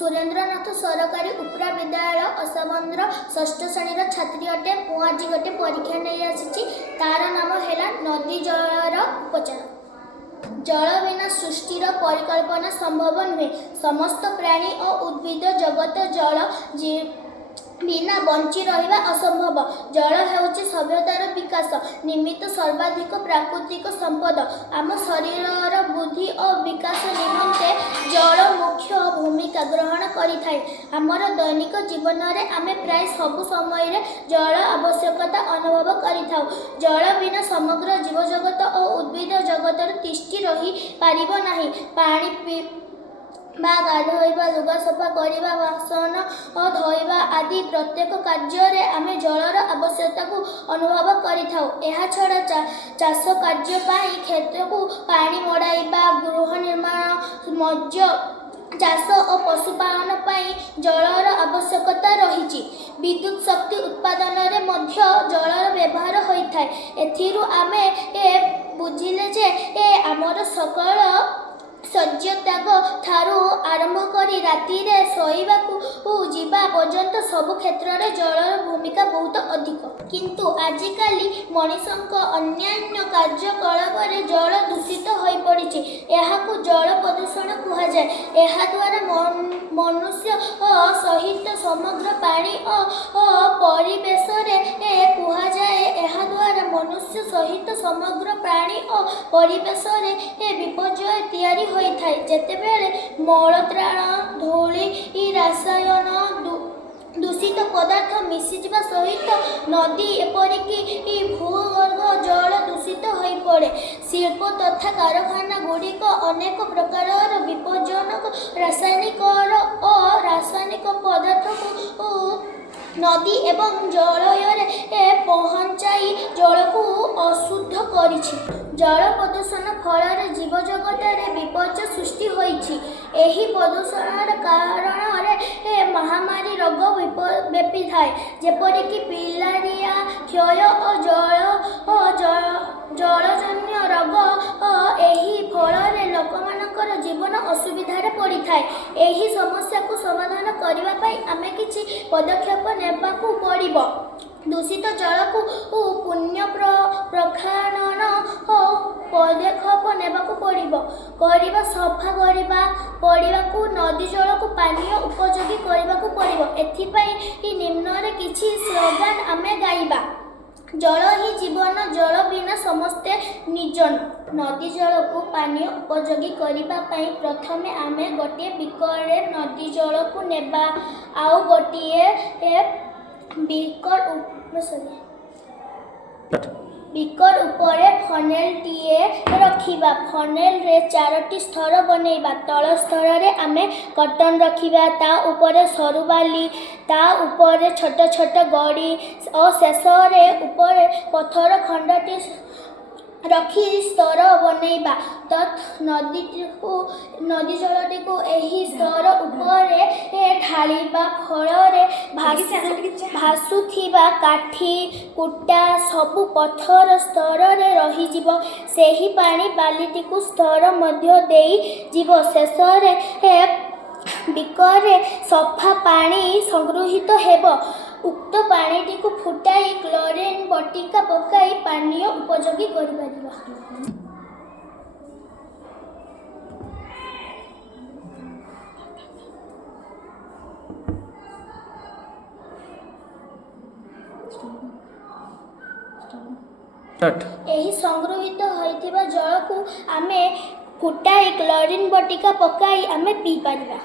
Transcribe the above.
सुरेन्द्रनाथ सरकारी उपरा विद्यालय असबंद्र षष्ठ श्रेणी छात्री अटे। मु आज गोटे परीक्षा नहीं आसी तार नाम है नदी जलर उपचार। जल बिना सृष्टिर परिकल्पना संभव नुहे। समस्त प्राणी और उद्भिद जगत जल बिना बंची रहिबा असंभव। जल हेउछि सभ्यतार विकास निमित्त सर्वाधिक प्राकृतिक संपद। आम शरीर बुद्धि और विकास निमंते जल मुख्य भूमिका ग्रहण करिथाय। आमर दैनिक जीवन रे आमे प्राय सबु समय जल आवश्यकता अनुभव करिथाउ। जल बिना समग्र जीवजगत और उद्भिद जगतर तिष्ठि रही पारिब नाही। पानी गाधोइबा लुगा सफा करवा बासन और धोइबा आदि प्रत्येक कार्य आमे जलर आवश्यकता को अनुभव करिथाउ। एहा छड़ा चाष कार्य पाई खेत को पानी मड़ाइबा गृह निर्माण मत्स्य चाष और पशुपालन पाई जलर आवश्यकता रही। विद्युत शक्ति उत्पादन रे मध्य जलर व्यवहार होइथाय। एथिरु आमे बुझिले जे आमर सकल शौर्य त्याग ठारू आरंभ करी राति रे शोइबाकू जीवा पर्यंत सबु क्षेत्र रे जलर भूमिका बहुत अधिक। किंतु आजिकाली मनुष्यक अन्यान्य कार्यकलाप रे जल दूषित होई पड़िछि। एहाकू जल प्रदूषण कुहा जाय। एहा द्वारा मनुष्य सहित समग्र पानी और परिवेश रे कुहा जाय। एहा द्वारा मनुष्य सहित समग्र प्राणी और परिवेश रे विपर्यय तैयारी होइथाय। जेतेबेले मलत्राण धूली रसायन दूषित पदार्थ मिसिजिबा सहित नदी एपरिकी भूगर्भ जल दूषित होई पड़े। शिल्प तथा कारखाना गुड़िक अनेक प्रकार विपज्जनक रासायनिक पदार्थ को नदी एवं जलय पहुँचाई जल को अशुद्ध करिछि। जल प्रदूषण फल जीवजगत विपर्य सृष्टि होइछि। एही प्रदूषण कारण महामारी रोग व्यापी थाए जेपरिक फिलारिया क्षय और जलजन्य रोग। एही फल लोकमानकर जीवन असुविधार पड़ी थाए। एही समस्या को समाधान करबा पई आमे किछि पदक्षेप नेबाकू पड़िबो। दूषित जल को पुण्य प्रक्षालन पदक्षेप नेबाकू पड़िबो। सफा पड़िबाकू नदी जल को पानीय उपयोगी करबाकू पड़िबो। एथिपाई निम्न किछि स्लोगान आमे गाइबा। जल ही जीवन जल बिना समस्ते निर्जन। नदी जल को पानीय उपयोगी करने प्रथमे आमे गोटे बिकरे नदी जल को नेबा आउ गोटे बिकर उपरे फनेल टीए रखिबा। फनेल रे 4टी स्तर बनैबा। तल स्तर रे आमे कटन रखिबा। ता ऊपर सरू बाली, ता ऊपर छोट छोट गड़ी और शेष रे ऊपर पत्थर खंडटी रखी स्तर बनैबा। तत् नदी जलटी को एही स्तर उपरे ढालिबा। फल भासुथिबा काठी कुटा सबु पत्थर स्तर रे रही जीवो। सेही पानी बालीटी को स्तर मध्य देई जीवो। शेष रे बिकरे सफा पानी संगृहित हेबो। उक्त पानीटी को फुटाई क्लोरीन बटिका पकाई पानीय उपयोगी करिबा। एही संगृहित होइथिबा जल को आमे फुटाई क्लोरीन बटिका पकाई आमे पी पारिबा।